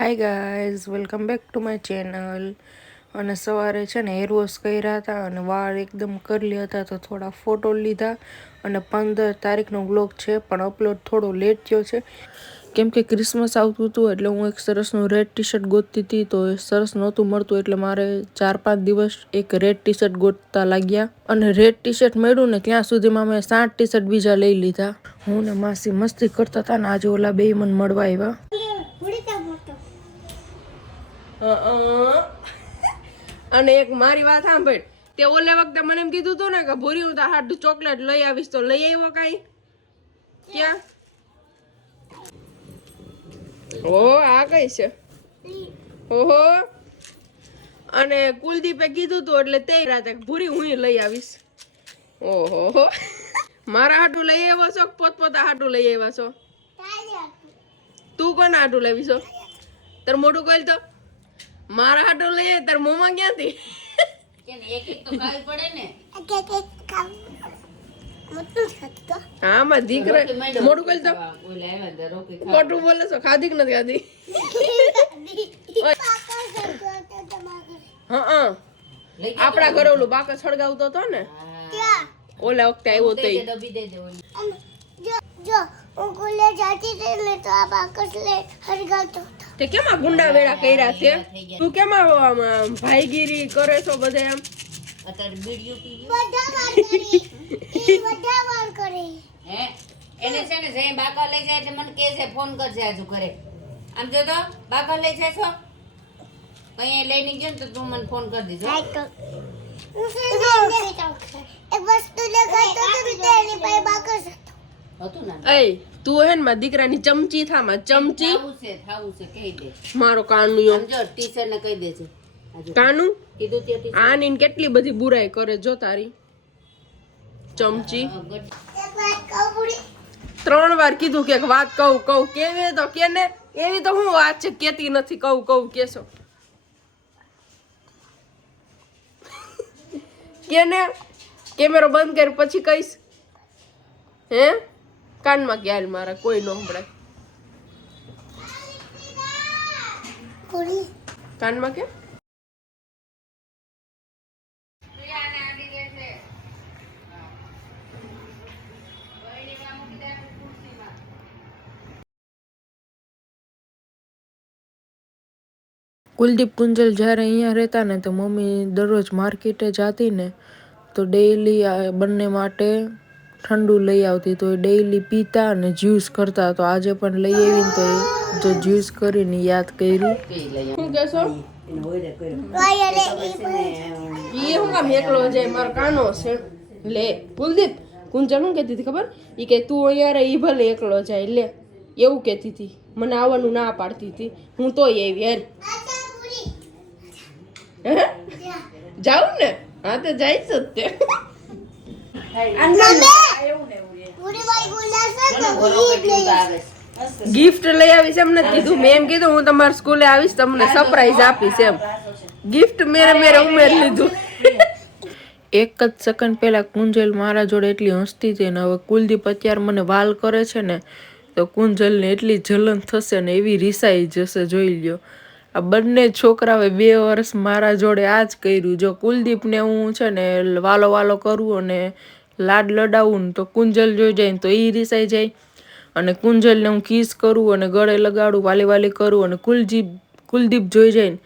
Hi guys, welcome back to my channel. અને સવારે છે ને હેર વોશ કર્યા હતા અને વાળ એકદમ કરલી હતા તો થોડા ફોટો લીધા. અને 15 તારીખનો વ્લોગ છે પણ અપલોડ થોડો લેટ થયો છે કેમ કે ક્રિસમસ આવતું હતું એટલે હું એક સરસનું રેડ ટી શર્ટ ગોતતી હતી તો એ સરસ નહોતું મળતું એટલે મારે 4-5 દિવસ એક રેડ ટી શર્ટ ગોતતા લાગ્યા. અને રેડ ટી શર્ટ મળ્યું ને ત્યાં સુધીમાં મેં 7 ટી શર્ટ બીજા લઈ લીધા. હું ને માસી મસ્તી કરતા હતા ને આજે ઓલા બે મને મળવા આવ્યા. અને એક મારી વાત સાંભળ, તે ઓલે વખતે મને એમ કીધું હતું ને કે ભૂરી હું તારા હાટુ ચોકલેટ લઈ આવીશ, તો લઈ આવ્યો કાઈ? ક્યાં? ઓહો, આ કઈ છે? ઓહો. અને કુલદીપે કીધું હતું એટલે તે રાતે ભૂરી હું લઈ આવીશ. ઓહો, મારા હાટુ લઈ આવ્યો છો? પોતપોતા હાટુ લઈ આવ્યા છો? તું કોના હાટુ લેવી છો? તાર મોટું કોઈ તો મારા હાટો લઈએ તાર મોમાં ક્યાંથી? એક એક તો ખાવી પડે ને. હા માં દીકરા મોટું કોઈ તો ખોટું બોલે છો? ખાધી કે નથી ખાધી? હા આપડા ઘરે ઓલું બાકસ સળગાવતો હતો ને ઓલા વખતે આવ્યો તો તે કેમાં ગુંડા વેડા કર્યા છે? તું કેમાં ભાઈગીરી કરે છો બધે? એમ અત્યારે બીડીઓ પી બધા વાર કરી હે એને છે ને જે બાકા લઈ જાય એટલે મને કહે છે ફોન કરજે આજુ ઘરે. આમ જો તો બાકા લઈ જાય છો કઈ લઈને ગયો ને તો તું મને ફોન કરી દેજો. એક વસ્તુ લગાઈ તો તેની પાસે બાકા હતું ને. એ તું હે ને મારા દીકરાની ચમચી થામાં ચમચી થાવું છે કહી દે. મારો કાનુયો સમજો ટીચર ને કહી દેજે કાનુ કીધું તે ટીચર આની કેટલી બધી બુરાઈ કરે જો તારી ચમચી. 3 વાર કીધું કે વાત કહું કેવી તો કેને એવી તો હું વાત છે કેતી નથી કહું કેસો કેને કેમેરો બંધ કર પછી કહીશ. હે કાનમાં ક્યાલ મારા કોઈ નો સંભળાય. કાનમાં કે કુલદીપ કુંજલ જ્યારે અહીંયા રહેતા ને તો મમ્મી દરરોજ માર્કેટે જતી ને તો ડેઈલી બંને માટે ઠંડુ લઈ આવતી તો એ ડેઈલી પીતા અને જ્યુસ કરતા. તો આજે પણ લઈ આવીને તો જો જ્યુસ કરીને યાદ કર્યું. શું કહેશો? એ હું કામ એકલો જાય? મારો કાનો છે. લે કુલદીપ કુંજલ શું કહેતી હતી ખબર? એ કે તું અહીંયા રહે, એ ભલે એકલો જાય. લે એવું કહેતી હતી, મને આવવાનું ના પાડતી હતી. હું તોય આવી યાર. જાઉં ને? હા તો જઈશ જ તે. ગિફ્ટ લઈ આવીશ એમ નથી કીધું, મેં એમ કીધું હું તમારી સ્કૂલે આવીશ તમને સરપ્રાઈઝ આપીશ એમ. ગિફ્ટ મેરે ઉમેર લીધું. એક જ સેકન્ડ પહેલા કુંજલ મારા જોડે એટલી હસતી હતી ને હવે કુલદીપ અત્યારે મને વાલ કરે છે ને તો કુંજલને એટલી જલન થશે ને એવી રીસાઈ જશે જોઈ લ્યો. આ બંને છોકરાઓએ 2 વર્ષ મારા જોડે આ જ કર્યું. જો કુલદીપને હું છે ને વાલો કરું અને લાડ લડાવું ને તો કુંજલ જોઈ જાય ને તો એ રીસાઈ જાય. અને કુંજલને હું કિસ કરું અને ગળે લગાડું, વાલી કરું અને કુલદીપ જોઈ જાય ને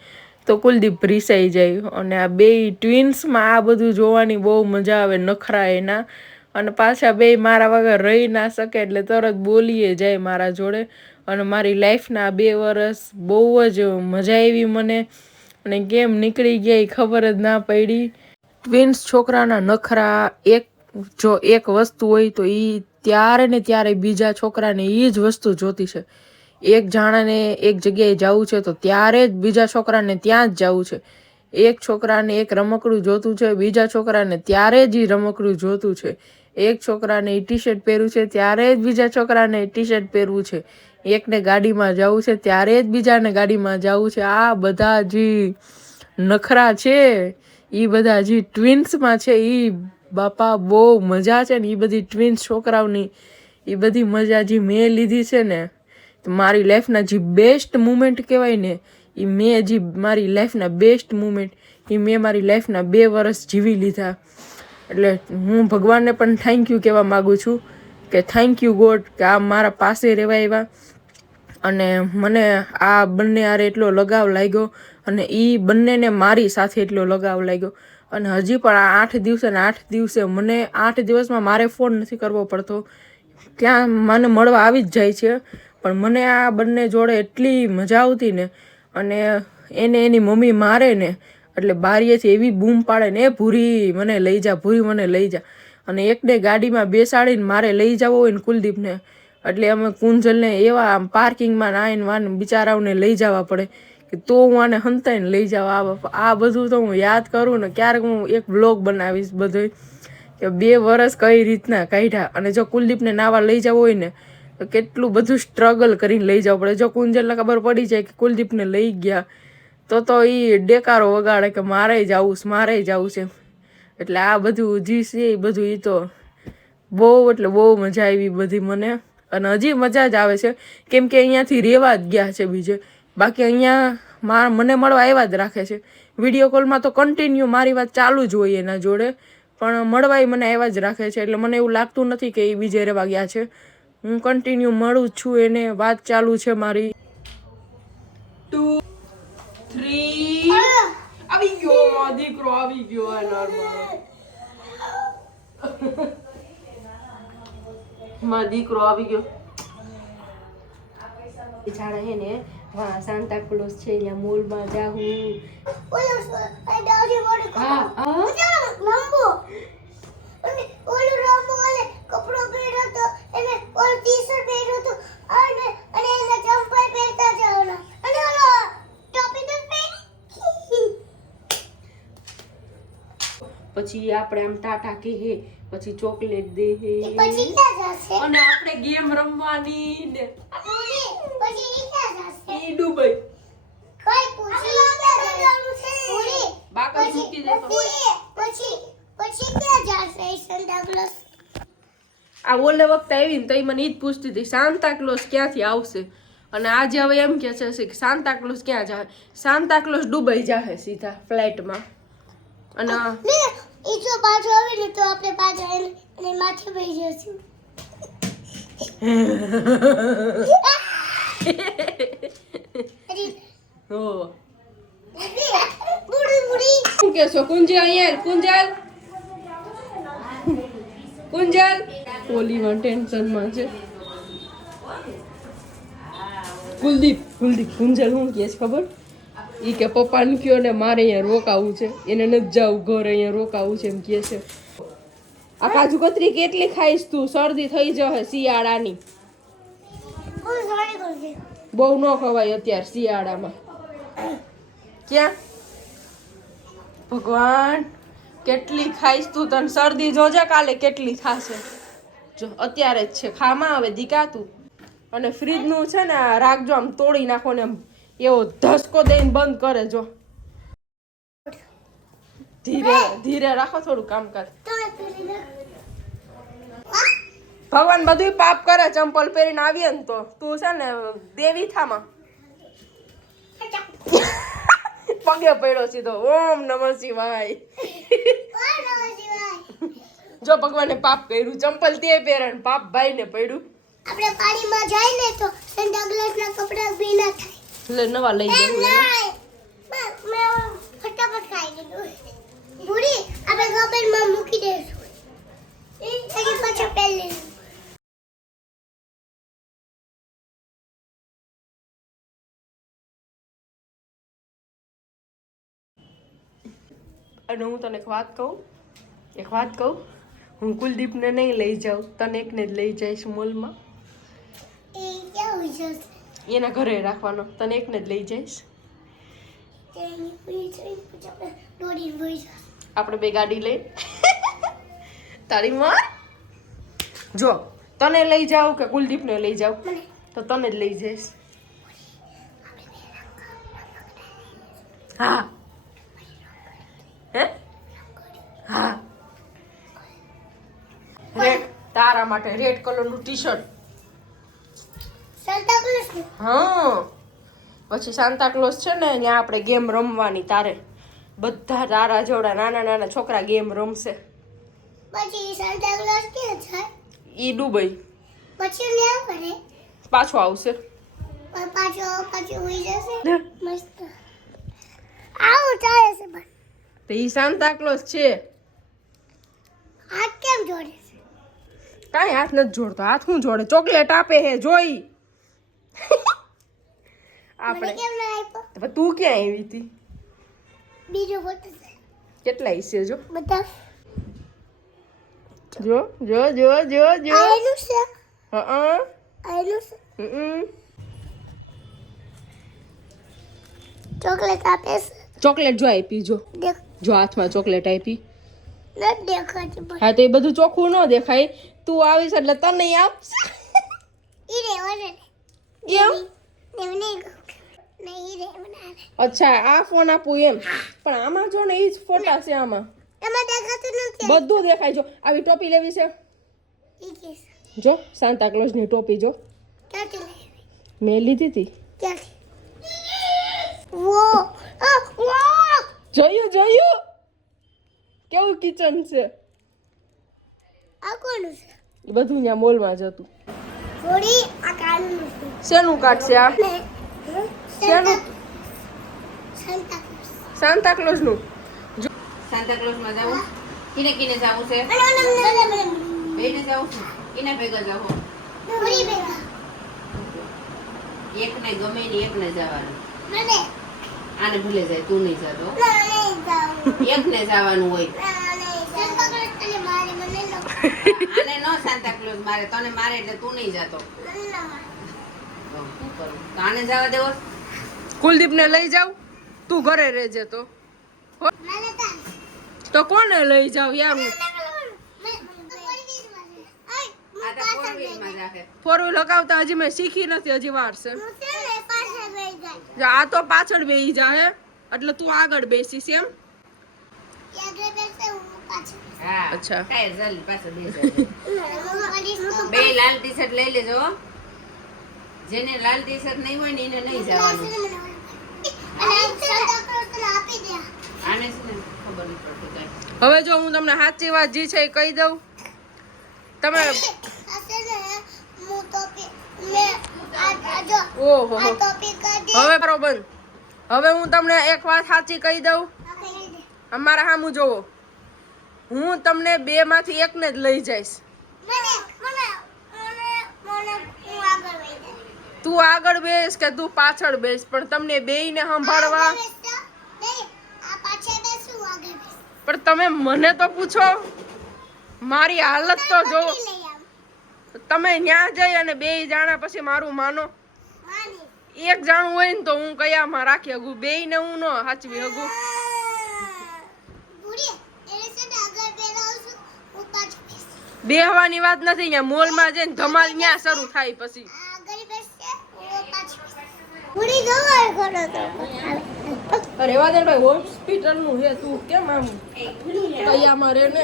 તો કુલદીપ રીસાઈ જાય. અને આ બે ટ્વિન્સમાં આ બધું જોવાની બહુ મજા આવે, નખરા એના. અને પાછા બે મારા વગર રહી ના શકે એટલે તરત બોલીએ જાય મારા જોડે. અને મારી લાઈફના 2 વર્ષ બહુ જ મજા આવી મને અને કેમ નીકળી ગયા એ ખબર જ ના પડી. ટ્વિન્સ છોકરાના નખરા એક વસ્તુ હોય તો એ ત્યારે ને ત્યારે બીજા છોકરાને એ જ વસ્તુ જોતી છે. એક જાણાને એક જગ્યાએ જવું છે તો ત્યારે જ બીજા છોકરાને ત્યાં જ જવું છે. એક છોકરાને એક રમકડું જોતું છે, બીજા છોકરાને ત્યારે જ રમકડું જોતું છે. એક છોકરાને ટી શર્ટ પહેરવું છે ત્યારે જ બીજા છોકરાને ટી શર્ટ પહેરવું છે. એકને ગાડીમાં જવું છે ત્યારે જ બીજાને ગાડીમાં જવું છે. આ બધા જે નખરા છે એ બધા જે ટ્વિન્સમાં છે એ બાપા બહુ મજા છે ને એ બધી ટ્વિન્સ છોકરાઓની. એ બધી મજા જે મેં લીધી છે ને તો મારી લાઈફના જે બેસ્ટ મુમેન્ટ કહેવાય ને એ મેં જે મારી લાઈફના બેસ્ટ મુમેન્ટ એ મેં મારી લાઈફના 2 વર્ષ જીવી લીધા. એટલે હું ભગવાનને પણ થેન્ક યુ કહેવા માગું છું કે થેન્ક યુ ગોડ કે આ મારા પાસે રહેવા આવ્યા અને મને આ બંને હારે એટલો લગાવ લાગ્યો અને એ બંનેને મારી સાથે એટલો લગાવ લાગ્યો. અને હજી પણ આ 8 દિવસે ને 8 દિવસે મને 8 દિવસમાં મારે ફોન નથી કરવો પડતો, ત્યાં મને મળવા આવી જ જાય છે. પણ મને આ બંને જોડે એટલી મજા આવતી ને, અને એને એની મમ્મી મારે ને એટલે બારીએથી એવી બૂમ પાડે ને, એ ભૂરી મને લઈ જા, ભૂરી મને લઈ જા. અને એકને ગાડીમાં બેસાડીને મારે લઈ જવો હોય ને કુલદીપને, એટલે અમે કુંજલને એવા આમ પાર્કિંગમાં નાઈને વાને બિચારાઓને લઈ જવા પડે કે તો હું આને હંતાઈને લઈ જાઉં. આ બધું તો હું યાદ કરું ને ક્યારેક હું એક બ્લોગ બનાવીશ બધું કે 2 વર્ષ કઈ રીતના કાઢ્યા. અને જો કુલદીપને નાવા લઈ જવું હોય ને તો કેટલું બધું સ્ટ્રગલ કરીને લઈ જવું પડે. જો કુંજલને ખબર પડી જાય કે કુલદીપને લઈ ગયા તો એ ડેકારો વગાડે કે મારે જવું છે. એટલે આ બધું જે છે એ બધું એ તો બહુ એટલે બહુ મજા આવી બધી મને. અને હજી મજા જ આવે છે કેમ કે અહીંયાથી રહેવા જ ગયા છે બીજે. બાકી અહીંયા મને મળવા આવ્યા જ રાખે છે. વિડીયો કોલમાં તો કન્ટિન્યુ મારી વાત ચાલુ જ હોય એના જોડે, પણ મળવાય મને આવ્યા જ રાખે છે. એટલે મને એવું લાગતું નથી કે એ બીજે રહેવા ગયા છે. હું કન્ટિન્યુ મળું જ છું એને, વાત ચાલુ છે મારી. 2 3 આવી ગયો દીકરો, આવી ગયો મારો દીકરો આવી ગયો. બિચારા હે ને વાહ સાન્તા ક્લોઝ છે અહીંયા મોલમાં જાઉં. હા રંબો અને ઓલું રંબો ઓલે કપડો પહેર્યો તો એને ઓલ ટી-શર્ટ પહેર્યો તો અને એના ચંપલ પહેરતા જવાના અને ઓલો ટોપી તો પહેરી. પછી આપણે આમ ટાટા કહે, પછી ચોકલેટ દે, પછી ક્યાં જશે? અને આપણે ગેમ રમવાની ને પછી ક્યાં જશે? ઈ દુબઈ કોઈ પૂછી ક્યાં જવાનું છે? પૂરી બાકા મૂકી દે તો પછી ક્યાં જશે સાન્તા ક્લોઝ? આ ઓલે વખતે આવી ને તો મને ઈ જ પૂછતી હતી સાન્તા ક્લોઝ ક્યાંથી આવશે. અને આજે હવે એમ કે છે કે સાન્તા ક્લોઝ ક્યાં જાય? સાન્તા ક્લોઝ દુબઈ જાય સીધા ફ્લાઇટમાં. અને ઈ જો પાછો આવે ને તો આપણે પાછા એને માથે બેસી જશું. હો બુડી શું કેશો કુંજલ? અહીંયા કુંજલ ઓલીમાં ટેન્શનમાં છે. કુલદીપ કુંજલ શું કહે છે ખબર? ઈ કે પપ્પાને કયો ને મારે અહીંયા રોકાવું છે, એને નથી જવું ઘર, અહીંયા રોકાવું છે એમ કહે છે. આ કાજુ કતરી કેટલી ખાઈશ તું? શરદી થઈ જશે શિયાળાની. બહુ ન ખવાય અત્યારે શિયાળામાં. ક્યાં ભગવાન કેટલી ખાઈશ તું? તને શરદી જોજે કાલે કેટલી થશે. જો અત્યારે જ છે, ખામાં આવે દીકાતું. અને ફ્રીજનું છે ને રાખજો, આમ તોડી નાખો ને આમ એવો ધસકો દઈને બંધ કરે. જો ધીરે ધીરે રાખો થોડું કામકાજ. ભગવાન બધું પાપ કરે. ચંપલ પહેરીને આવીએ ને તો તું છે ને દેવી થામાં પગે પડ્યો સીધો ઓમ નમઃ શિવાય. જો ભગવાને પાપ કર્યું, ચંપલ તે પહેરે ને પાપ ભાઈ ને પડ્યું. આપણે પાણીમાં જાય ને તો સાન્તા ક્લોઝના કપડા ભીના થાય. એટલે નવા લઈ જવું. મેં ફટાફટ ખાઈ લીધું. પૂરી આપણે કપડામાં મૂકી દઈશું. પછી પાછા પહેરી લઈશું. અને હું તને એક વાત કહું, હું કુલદીપને નહીં લઈ જાઉં, તને એકને જ લઈ જઈશ મોલમાં. એ ક્યાં હોય છે? એના ઘરે રાખવાનો, તને એકને જ લઈ જઈશ. આપણે બે ગાડી લઈ તારી માં. જો તને લઈ જાઉં કે કુલદીપને લઈ જાઉં? તો તને જ લઈ જઈશ. હા હે હા રેડ તારા માટે રેડ કલરનું ટી-શર્ટ. સાન્તા ક્લોઝ હા પછી સાન્તા ક્લોઝ છે ને ત્યાં આપણે ગેમ રમવાની તારે બધા તારા જેવડા નાના નાના છોકરા ગેમ રમશે પછી સાન્તા ક્લોઝ ક્યાં જાય ઈ દુબઈ પછી લ્યા કરે પાછો આવશે પાછું હોઈ જશે મસ્ત આવું ચાલે છે પણ તો ઈ સાન્તા ક્લોઝ છે હાથ કેમ જોડે છે કાંઈ હાથ નથી જોડતો હાથ શું જોડે ચોકલેટ આપે હે જોઈ મને આપણે કેમ ના આપ્યો તો તું ક્યાં આવી હતી બીજો ફોટો છે કેટલા હિસ્સે જો બધા જો જો જો જો જો આયનું છે હા આયનું છે ચોકલેટ આપે છે ચોકલેટ જો આપી જો દેખ જો હાથમાં ચોકલેટ આપી નથી દેખાતી પણ હા તો એ બધું ચોખ્ખું ન દેખાય તું આવીશ એટલે તને આપશે ઈ રે ઓને કેમ એમને નહીં રે મને અચ્છા આ ફોન આપું એમ પણ આમાં જો ને ઈ જ ફોટા છે આમાં એમાં દેખાતું નથી બધું દેખાય જો આવી ટોપી લેવી છે ઈ કેસ જો સાન્તા ક્લોઝ ની ટોપી જો ક્યાંથી લાવી મેં લીધી હતી ક્યાંથી વો વો જોયું જોયું કેવું કિચન છે આ કોનું છે એ બધું ત્યાં મોલમાં જ હતું થોડી આ કાનું છે શેનું કાર્ડ છે આ શેનું સાન્તા ક્લોઝ સાન્તા ક્લોઝ નું સાન્તા ક્લોઝ માં જાવું કિને કિને જાવું છે બેને જાવું છે કિને ભેગા જાવો પૂરી બેગા એકને ગમે ને એકને જવાનું મને આને ભૂલે જાય તું નહીં જતો ના નહીં જાઉં એકને જવાનું હોય ના નહીં સાન્તા ક્લોઝ તને મારે મને ન આને નો સાન્તા ક્લોઝ મારે તને મારે એટલે તું નહીં જતો ના તો શું કરું તો આને જવા દેવો કુલદીપ ને લઈ જાવ તું ઘરે રહેજે તો મને તા તો કોને લઈ જાવ યાર હું આ તો ફોર વ્હીલ માં જાહે ફોર વ્હીલ લગાવતા હજી મેં શીખી નથી હજી વાર છે જો આ તો પાછળ બેસી જાહે એટલે તું આગળ બેસીશ એમ હા અચ્છા. ટાયર જલ્દી પાછો બે બે લાલ ટી શર્ટ લઈ લેજો હો. જેને લાલ ટી શર્ટ નહીં હોય ને એને નહીં જવાનું આને છે ને ખબર નહીં પડતી કાંઈ. હવે જો હું તમને સાચી વાત જે છે એ કહી દઉં તમે ઓહો હો. હવે બરોબર હવે હું તમને એક વાત સાચી કહી દઉં અમારા સામું જોવો હું તમને બે માંથી એકને જ લઈ જઈશ તું આગળ બેસ કે તું પાછળ બેસ પણ તમને બેયને સંભાળવા પણ તમે મને તો પૂછો મારી હાલત તો જો તમે ન્યા જઈ અને બે જાણા પછી મારું માનો એક જાણું હોય ને તો હું કયામાં રાખી હગું બેયને હું ન સાચવી હગું બેહવાની વાત નથી અહીંયા મોલમાં જઈને ધમાલ ન્યા શરૂ થાય પછી રેવા દે ભાઈ હોસ્પિટલ નું હે તું કેમ આમ કયામાં રે ને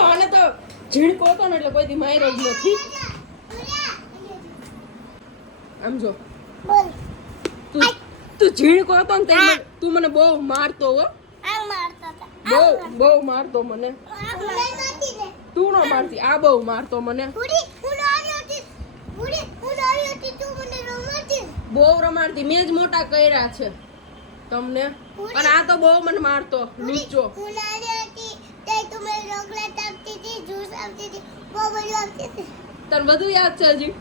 આને તો ઝીણકો હતો ને એટલે કોઈ દી માર્યો જ નથી આમ જો તું ઝીણકો હતો ને તે તું મને બહુ મારતો હો બહુ મારતો મને તું ન મારતી આ બહુ મારતો મને બહુ રમાડતી મેં જ મોટા કર્યા છે તમને અને આ તો બહુ મને મારતો નીચો તને બધું યાદ છે હજી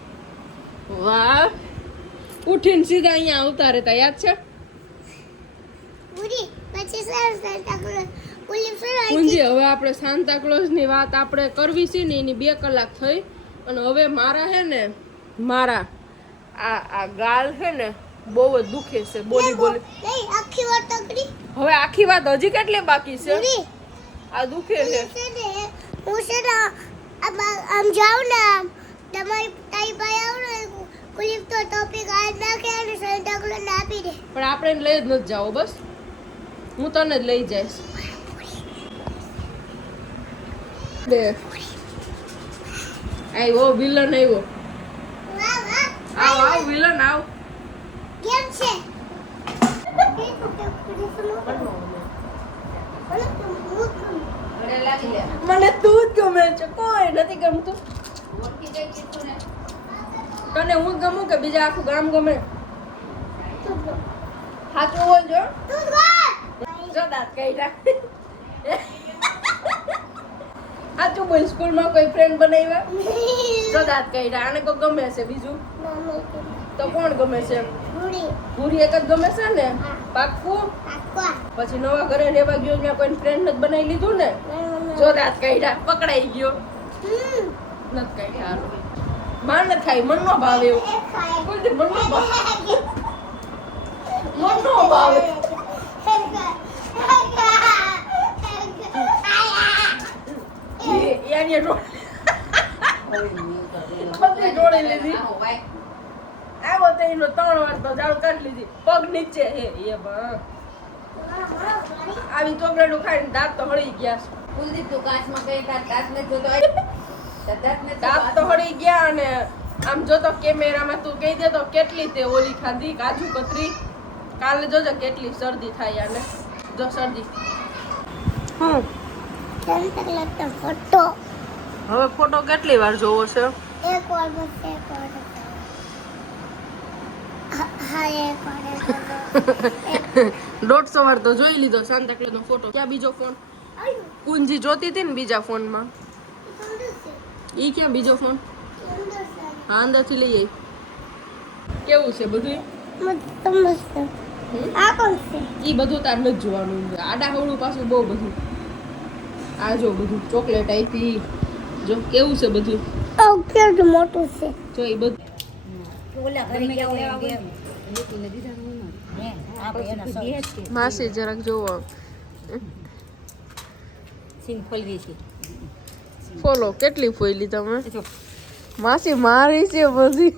વાહ ઉઠીને સીધા અહીંયા આવતા રહેતા યાદ છે પૂંજી હવે આપણે સાન્તા ક્લોઝ ની વાત આપણે કરવી છે ને એની 2 કલાક થઈ અને હવે મારા હે ને મારા આ ગાલ હે ને બહુ જ દુખે છે બોલી હવે આખી વાત હજી કેટલી બાકી છે આ દુખે છે હું છે ને આમ જાઉં ને તમારી તારી પાસે આવું ને કુલિપ તો ટોપિક આજ નાખે અને સાન્તા ક્લોઝ ને આપી દે પણ આપણે લઈ જ નથી જાવ બસ હું તને જ લઈ જઈશ દે આવ્યો વિલન આવ્યો વાહ વાહ આવ આવ વિલન આવ કેમ છે ઘરે લાગી લે મને તું જ ગમે છે કોઈ નથી ગમતું ઓળખી ગઈ કીધું ને તને હું જ ગમું કે બીજા આખું ગામ ગમે સાચું બોલજો જો દાંત કાઢ્યા સાચું બોલ સ્કૂલમાં કોઈ ફ્રેન્ડ બનાવ્યા જો દાંત કાઢ્યા આને કોઈ ગમે છે બીજું તો કોણ ગમે છે પૂરી એક જ ગમે છે ને પાક્કું પછી નવા ઘરે રહેવા ગયો ત્યાં કોઈ ફ્રેન્ડ નથી બનાવી લીધું ને જો દાંત કાઢ્યા પકડાઈ ગયો નથી કાઢ્યા હાલો માર ન થાય મન નો ભાવે એવું કોઈ દી મન નો ભાવે મન નો ભાવે યાર બધી જોડી લીધી આવો ભાઈ આવ્યો તો એનો 3 વાર તો ઝાડુ કાઢી લીધી પગ નીચે હે એ બા આવી ચોકલેટો ખાઈને દાંત તો હળી ગયા છે. કુલદીપ તું કાચમાં કઈ તાર દાંત ને જોતો દાંત તો હળી ગયા અને આમ જોતો કેમેરામાં તું કહી દે તો કેટલી તે ઓલી ખાધી કાજુ કતરી કાલે જોજો કેટલી શરદી થાય આને જો શરદી હું ફોટો હવે ફોટો કેટલી વાર જોવો છે એક વાર બસ એક વાર હા એક વાર 150 વાર તો જોઈ લીધો સાંતાક્લોઝ નો ફોટો ક્યાં બીજો ફોન કુંજી જોતી હતી ને બીજા ફોનમાં ઈ ક્યાં બીજો ફોન હા અંદરથી લઈ આવી કેવું છે બધું આ કોણ છે ઈ બધું તાર નથી જોવાનું આડા હવળું પાછું બહુ બધું આ જો બધું ચોકલેટ આપી જો કેવું છે બધું કેટલું મોટું છે જો ઈ બધું માસી જરાક જોવો ફોલો કેટલી ફોઈલી તમે માસી મારી છે બધી